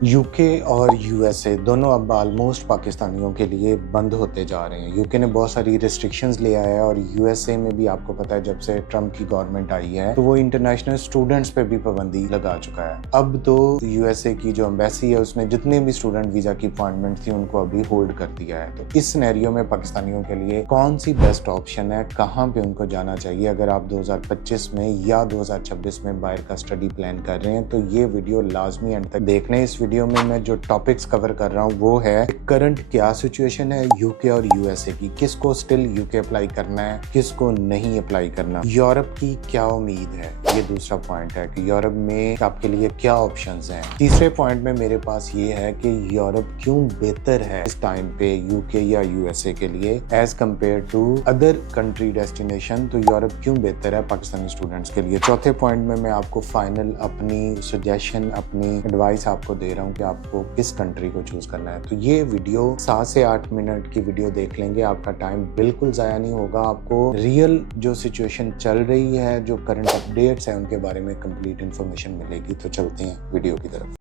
UK और USA दोनों अब ऑलमोस्ट पाकिस्तानियों के लिए बंद होते जा रहे हैं। यूके ने बहुत सारी रिस्ट्रिक्शंस ले आया है और यूएसए में भी आपको पता है जब से ट्रम्प की गवर्नमेंट आई है तो वो इंटरनेशनल स्टूडेंट्स पे भी पाबंदी लगा चुका है। अब तो यूएसए की जो एम्बेसी है उसने जितने भी स्टूडेंट वीजा की अपॉइंटमेंट थी उनको अभी होल्ड कर दिया है। तो इस सिनेरियो में पाकिस्तानियों के लिए कौन सी बेस्ट ऑप्शन है, कहाँ पे उनको जाना चाहिए अगर आप 2025 में या 2026 में बाहर का स्टडी प्लान कर रहे हैं, तो ये वीडियो लाजमी एंड तक देखने। इस वीडियो में मैं जो टॉपिक्स कवर कर रहा हूँ वो है करंट क्या सिचुएशन है यूके और यूएसए की, किसको स्टिल यूके अप्लाई करना है, किसको नहीं अप्लाई करना, यूरोप की क्या उम्मीद है, ये दूसरा पॉइंट है कि यूरोप में आपके लिए क्या ऑप्शंस हैं। तीसरे पॉइंट में मेरे पास ये है कि यूरोप क्यों बेहतर है इस टाइम पे यूके या यूएसए के लिए as compare to other country destination, तो यूरोप क्यों बेहतर है पाकिस्तानी स्टूडेंट्स के लिए। चौथे पॉइंट में मैं आपको फाइनल अपनी सजेशन, अपनी एडवाइस आपको दे रहा हूँ कि आपको किस कंट्री को चूज करना है। तो ये वीडियो 7 से 8 मिनट की वीडियो देख लेंगे, आपका टाइम बिल्कुल जाया नहीं होगा। आपको रियल जो सिचुएशन चल रही है, जो करंट अपडेट्स हैं उनके बारे में कंप्लीट इन्फॉर्मेशन मिलेगी। तो चलते हैं वीडियो की तरफ।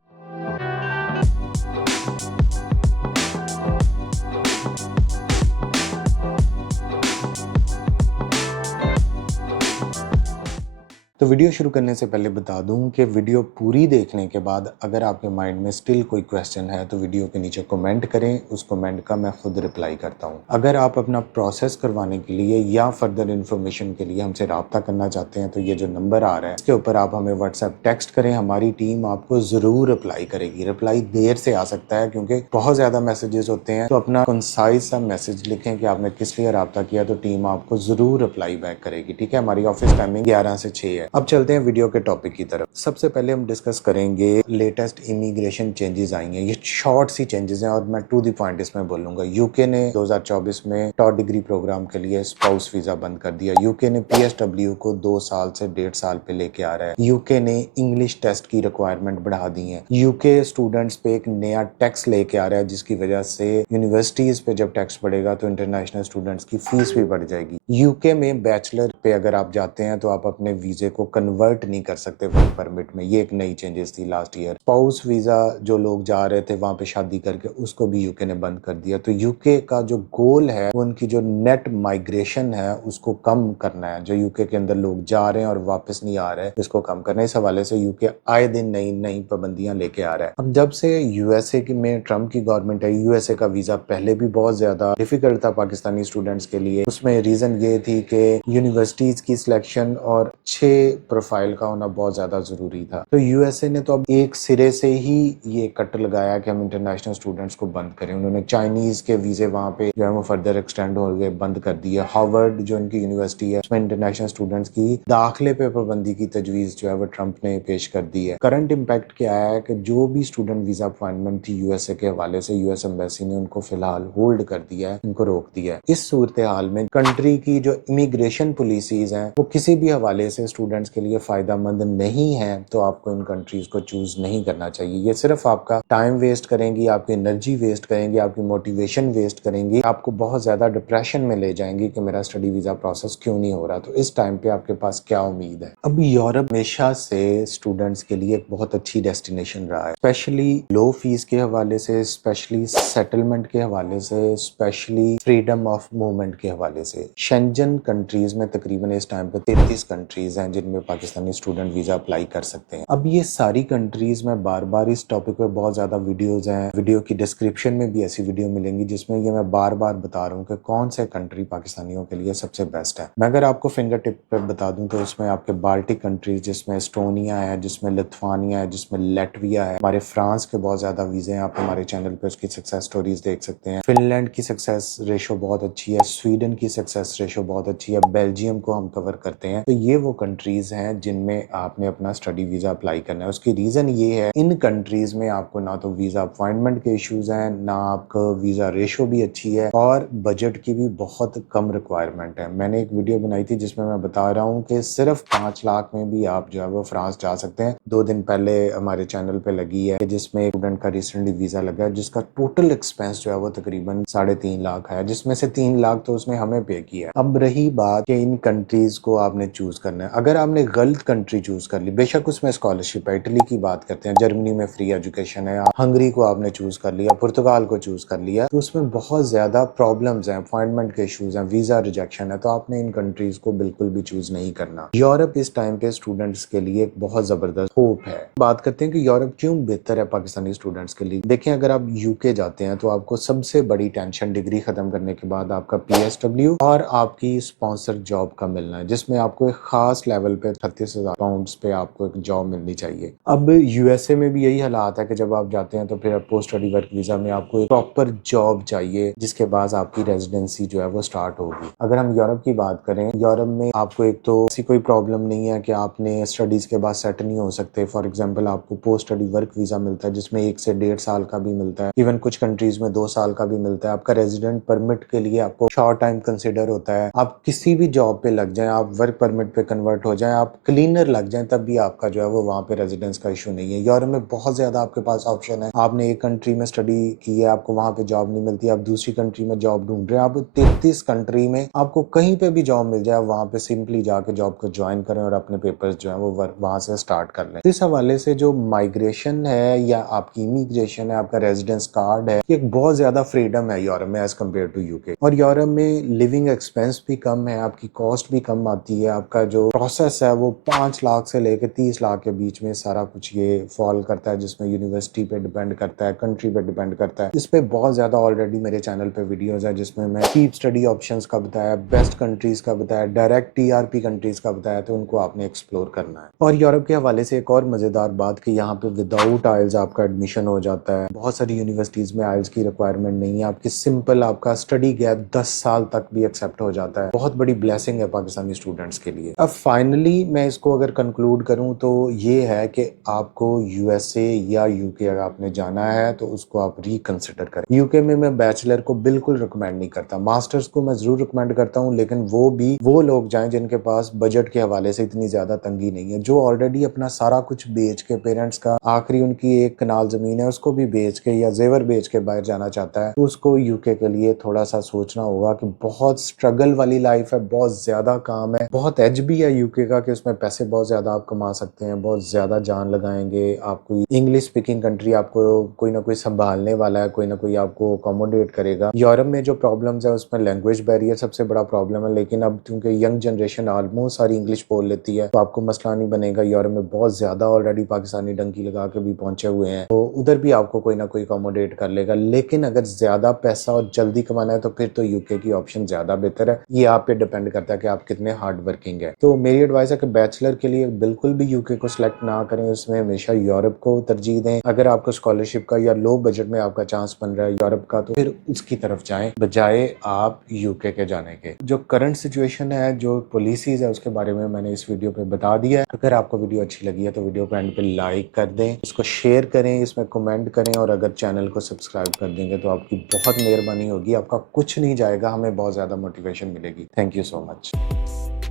तो वीडियो शुरू करने से पहले बता दूं कि वीडियो पूरी देखने के बाद अगर आपके माइंड में स्टिल कोई क्वेश्चन है तो वीडियो के नीचे कमेंट करें, उस कमेंट का मैं खुद रिप्लाई करता हूं। अगर आप अपना प्रोसेस करवाने के लिए या फर्दर इन्फॉर्मेशन के लिए हमसे रब्ता करना चाहते हैं तो ये जो नंबर आ रहा है इसके ऊपर आप हमें व्हाट्सएप टेक्स्ट करें, हमारी टीम आपको ज़रूर रिप्लाई करेगी। रिप्लाई देर से आ सकता है क्योंकि बहुत ज़्यादा मैसेजेस होते हैं, तो अपना कंसाइज सा मैसेज लिखें कि आपने किस लिए रब्ता किया, तो टीम आपको ज़रूर रिप्लाई बैक करेगी। ठीक है, हमारी ऑफिस टाइमिंग 11 से 6 है। अब चलते हैं वीडियो के टॉपिक की तरफ। सबसे पहले हम डिस्कस करेंगे लेटेस्ट इमिग्रेशन चेंजेस आई हैं। ये शॉर्ट सी चेंजेस हैं और मैं टू द पॉइंट इसमें बोलूंगा। यूके ने 2024 में टॉप डिग्री प्रोग्राम के लिए स्पाउस वीजा बंद कर दिया। यूके ने पीएसडब्ल्यू को 2 साल से 1.5 साल पे लेके आ रहा है। यूके ने इंग्लिश टेस्ट की रिक्वायरमेंट बढ़ा दी है। यूके स्टूडेंट्स पे एक नया टैक्स लेके आ रहा है जिसकी वजह से यूनिवर्सिटीज पे जब टैक्स बढ़ेगा तो इंटरनेशनल स्टूडेंट्स की फीस भी बढ़ जाएगी। यूके में बैचलर पे अगर आप जाते हैं तो आप अपने वीजे को कन्वर्ट नहीं कर सकते वर्क परमिट में। ये एक नई चेंजेस थी लास्ट ईयर। स्पाउस वीजा जो लोग जा रहे थे वहां पे शादी करके, उसको भी यूके ने बंद कर दिया। तो यूके का जो गोल है वो उनकी जो नेट माइग्रेशन है उसको कम करना है। जो यूके के अंदर लोग जा रहे हैं और वापस नहीं आ रहे, इसको कम करना है। इस हवाले से यूके आए दिन नई नई पाबंदियां लेके आ रहा है। अब जब से यूएसए में ट्रम्प की गवर्नमेंट है, यूएसए का वीजा पहले भी बहुत ज्यादा डिफिकल्ट था पाकिस्तानी स्टूडेंट्स के लिए। उसमें रीजन ये थी कि यूनिवर्सिटीज की सिलेक्शन और अच्छे प्रोफाइल का होना बहुत ज्यादा जरूरी था। तो यूएसए ने तो अब एक सिरे से ही ये कट लगाया कि हम इंटरनेशनल स्टूडेंट्स को बंद करें। उन्होंने चाइनीज के वीजे वहां पे जो है वो फर्दर एक्सटेंड हो गए, बंद कर दिए। हार्वर्ड जो इनकी यूनिवर्सिटी है उसमें इंटरनेशनल स्टूडेंट्स की दाखिले पे पाबंदी की तजवीज जो है वो ट्रंप ने पेश कर दी है। करंट इम्पैक्ट क्या है कि जो भी स्टूडेंट वीजा अपॉइंटमेंट थी यूएसए के हवाले से, यूएस एम्बेसी ने उनको फिलहाल होल्ड कर दिया है, उनको रोक दिया है। इस सूरत हाल में कंट्री की जो इमिग्रेशन पॉलिसीज हैं वो किसी भी हवाले से स्टूडेंट्स के लिए फायदा मंद नहीं है, तो आपको इन कंट्रीज को चूज नहीं करना चाहिए। ये सिर्फ आपका टाइम वेस्ट करेंगी, आपकी एनर्जी वेस्ट करेंगी, आपकी मोटिवेशन वेस्ट करेंगी, आपको बहुत ज्यादा डिप्रेशन में ले जाएंगी कि मेरा स्टडी वीजा प्रोसेस क्यों नहीं हो रहा। तो इस टाइम पे आपके पास क्या उम्मीद है। अब यूरोप हमेशा से स्टूडेंट्स के लिए एक बहुत अच्छी डेस्टिनेशन रहा है, स्पेशली लो फीस के हवाले से, स्पेशली सेटलमेंट के हवाले से, स्पेशली फ्रीडम ऑफ मूवमेंट के हवाले से। शेंजन कंट्रीज में तकरीबन इस टाइम पे 33 कंट्रीज हैं जिनमें पाकिस्तानी स्टूडेंट वीजा अप्लाई कर सकते हैं। अब ये सारी कंट्रीज में बार बार इस टॉपिक पे बहुत ज्यादा वीडियोस हैं, वीडियो की डिस्क्रिप्शन में भी ऐसी वीडियो मिलेंगी जिसमें ये मैं बार बार बता रहा हूँ कि कौन से कंट्री पाकिस्तानियों के लिए सबसे बेस्ट है। मैं अगर आपको फिंगर टिप पे बता दूं तो इसमें आपके बाल्टिक कंट्रीज, जिसमें एस्टोनिया है, जिसमें लिथुआनिया है, जिसमें लैटविया है, हमारे फ्रांस के बहुत ज्यादा वीजे हैं। आप हमारे चैनल पे उसकी सक्सेस स्टोरीज देख सकते हैं। फिनलैंड की सक्सेस रेशो बहुत अच्छी है, स्वीडन की सक्सेस रेशो बहुत अच्छी है, बेल्जियम को हम कवर करते हैं। तो ये वो कंट्रीज हैं जिनमें आपने अपना स्टडी वीजा अप्लाई करना है। उसकी रीजन ये है, इन कंट्रीज में आपको ना तो वीजा अपॉइंटमेंट के इश्यूज हैं, ना आपका वीजा रेशो भी अच्छी है, और बजट की भी बहुत कम रिक्वायरमेंट है। मैंने एक वीडियो बनाई थी जिसमें मैं बता रहा हूँ कि सिर्फ 5 लाख में भी आप जो है वो फ्रांस जा सकते हैं। 2 दिन पहले हमारे चैनल पे लगी है जिसमें एक स्टूडेंट का रिसेंटली वीजा लगा है जिसका टोटल एक्सपेंस जो है वो तकरीबन 3.5 लाख है, जिसमें से 3 लाख तो उसने हमें पे किया है। अब रही बात कि इन कंट्रीज को आपने चूज करना है। अगर आप आपने गलत कंट्री चूज कर ली, बेशक उसमें स्कॉलरशिप है, इटली की बात करते हैं, जर्मनी में फ्री एजुकेशन है, हंगरी को आपने चूज कर लिया, पुर्तगाल को चूज कर लिया, तो उसमें बहुत ज्यादा प्रॉब्लम्स हैं, अपॉइंटमेंट के इश्यूज हैं, वीजा रिजेक्शन है, तो आपने इन कंट्रीज को बिल्कुल भी चूज नहीं करना। यूरोप इस टाइम पे स्टूडेंट्स के लिए एक बहुत जबरदस्त होप है। बात करते हैं कि यूरोप क्यों बेहतर है पाकिस्तानी स्टूडेंट्स के लिए। देखिए, अगर आप यूके जाते हैं तो आपको सबसे बड़ी टेंशन डिग्री खत्म करने के बाद आपका PSW और आपकी स्पॉन्सर जॉब का मिलना है, जिसमें आपको एक खास लेवल पे 36,000 पाउंड्स पे आपको एक जॉब मिलनी चाहिए। अब USA में भी यही हालात है कि जब आप जाते हैं तो फिर पोस्ट स्टडी वर्क वीजा में आपको एक प्रॉपर जॉब चाहिए, जिसके बाद आपकी रेजिडेंसी जो है वो स्टार्ट होगी। अगर हम यूरोप की बात करें, यूरोप में आपको एक तो ऐसी कोई प्रॉब्लम नहीं है कि आपने स्टडीज के बाद सेट नहीं हो सकते। फॉर एग्जाम्पल, आपको पोस्ट स्टडी वर्क वीजा मिलता है जिसमें 1 से 1.5 साल का भी मिलता है, इवन कुछ कंट्रीज में 2 साल का भी मिलता है। आपका रेजिडेंट परमिट के लिए आपको शॉर्ट टाइम कंसिडर होता है। आप किसी भी जॉब पे लग जाएं, आप वर्क परमिट पे कन्वर्ट हो जाएं, आप क्लीनर लग जाएं, तब भी आपका जो है वो वहाँ पे रेजिडेंस का इशू नहीं है। यूरोप में बहुत ज्यादा आपके पास ऑप्शन है। आपने एक कंट्री में स्टडी की है, आपको वहाँ पे जॉब नहीं मिलती, आप दूसरी कंट्री में जॉब ढूंढ रहे हैं, आप 33 कंट्री में आपको कहीं पे भी जॉब मिल जाए, वहाँ पे सिंपली जाके जॉब को ज्वाइन करें और अपने पेपर्स जो है वो वहाँ से स्टार्ट कर लें। इस हवाले से जो माइग्रेशन है या आपकी इमिग्रेशन है, आपका रेजिडेंस कार्ड है, एक बहुत ज्यादा फ्रीडम है यूरोप में एज कम्पेयर टू यूके। और यूरोप में लिविंग एक्सपेंस भी कम है, आपकी कॉस्ट भी कम आती है, आपका जो प्रोसेस है वो 5 लाख से लेकर 30 लाख के बीच में सारा कुछ ये फॉल करता है, जिसमें यूनिवर्सिटी पे डिपेंड करता है, कंट्री पे डिपेंड करता है। इस पे बहुत ज्यादा ऑलरेडी मेरे चैनल पे वीडियोस है जिसमें मैं चीप स्टडी ऑप्शंस का बताया, बेस्ट कंट्रीज का बताया, डायरेक्ट TRP कंट्रीज का बताया, तो उनको आपने एक्सप्लोर करना है। और यूरोप के हवाले से एक और मजेदार बात कि यहाँ पे विदाउट आइल्स आपका एडमिशन हो जाता है। बहुत सारी यूनिवर्सिटीज में आइल्स की रिक्वायरमेंट नहीं है, आपकी सिंपल आपका स्टडी गैप 10 साल तक भी एक्सेप्ट हो जाता है। बहुत बड़ी ब्लेसिंग है पाकिस्तानी स्टूडेंट्स के लिए। अब फाइनली मैं इसको अगर कंक्लूड करूं तो ये है कि आपको USA या UK अगर आपने जाना है तो उसको आप रिकंसिडर करें। यूके में मैं बैचलर को बिल्कुल रिकमेंड नहीं करता, मास्टर्स को मैं जरूर रिकमेंड करता हूं, लेकिन वो भी वो लोग जाएं जिनके पास बजट के हवाले से इतनी ज्यादा तंगी नहीं है, जो ऑलरेडी अपना सारा कुछ बेच के, पेरेंट्स का आखिरी उनकी 1 कनाल जमीन है उसको भी बेच के या जेवर बेच के बाहर जाना चाहता है, तो उसको यूके के लिए थोड़ा सा सोचना होगा कि बहुत स्ट्रगल वाली लाइफ है, बहुत ज्यादा काम है, बहुत एज भी है यूके का कि उसमें पैसे बहुत ज्यादा आप कमा सकते हैं, बहुत ज्यादा जान लगाएंगे। आपको इंग्लिश स्पीकिंग कंट्री आपको कोई ना कोई संभालने वाला है, कोई ना कोई आपको अकोमोडेट करेगा। यूरोप में जो प्रॉब्लम्स है उसमें लैंग्वेज बैरियर सबसे बड़ा प्रॉब्लम है, लेकिन अब क्योंकि यंग जनरेशन ऑलमोस्ट सारी इंग्लिश बोल लेती है तो आपको मसला नहीं बनेगा। यूरोप में बहुत ज्यादा ऑलरेडी पाकिस्तानी डंकी लगा के भी पहुंचे हुए हैं, तो उधर भी आपको कोई ना कोई अकोमोडेट कर लेगा। लेकिन अगर ज्यादा पैसा और जल्दी कमाना है तो फिर तो यूके की ऑप्शन ज्यादा बेहतर है। ये आप पे डिपेंड करता है कि आप कितने हार्ड वर्किंग है। तो मेरी एडवाइस है कि बैचलर के लिए बिल्कुल भी यूके को सिलेक्ट ना करें, उसमें हमेशा यूरोप को तरजीह दें। अगर आपको स्कॉलरशिप का या लो बजट में आपका चांस बन रहा है यूरोप का, तो फिर उसकी तरफ जाएं बजाय आप यूके के जाने के। जो करंट सिचुएशन है, जो पॉलिसीज है, उसके बारे में मैंने इस वीडियो पे बता दिया है। अगर आपको वीडियो अच्छी लगी है तो वीडियो को एंड पे लाइक कर दें, इसको शेयर करें, इसमें कमेंट करें, और अगर चैनल को सब्सक्राइब कर देंगे तो आपकी बहुत मेहरबानी होगी। आपका कुछ नहीं जाएगा, हमें बहुत ज्यादा मोटिवेशन मिलेगी। Thank you so much.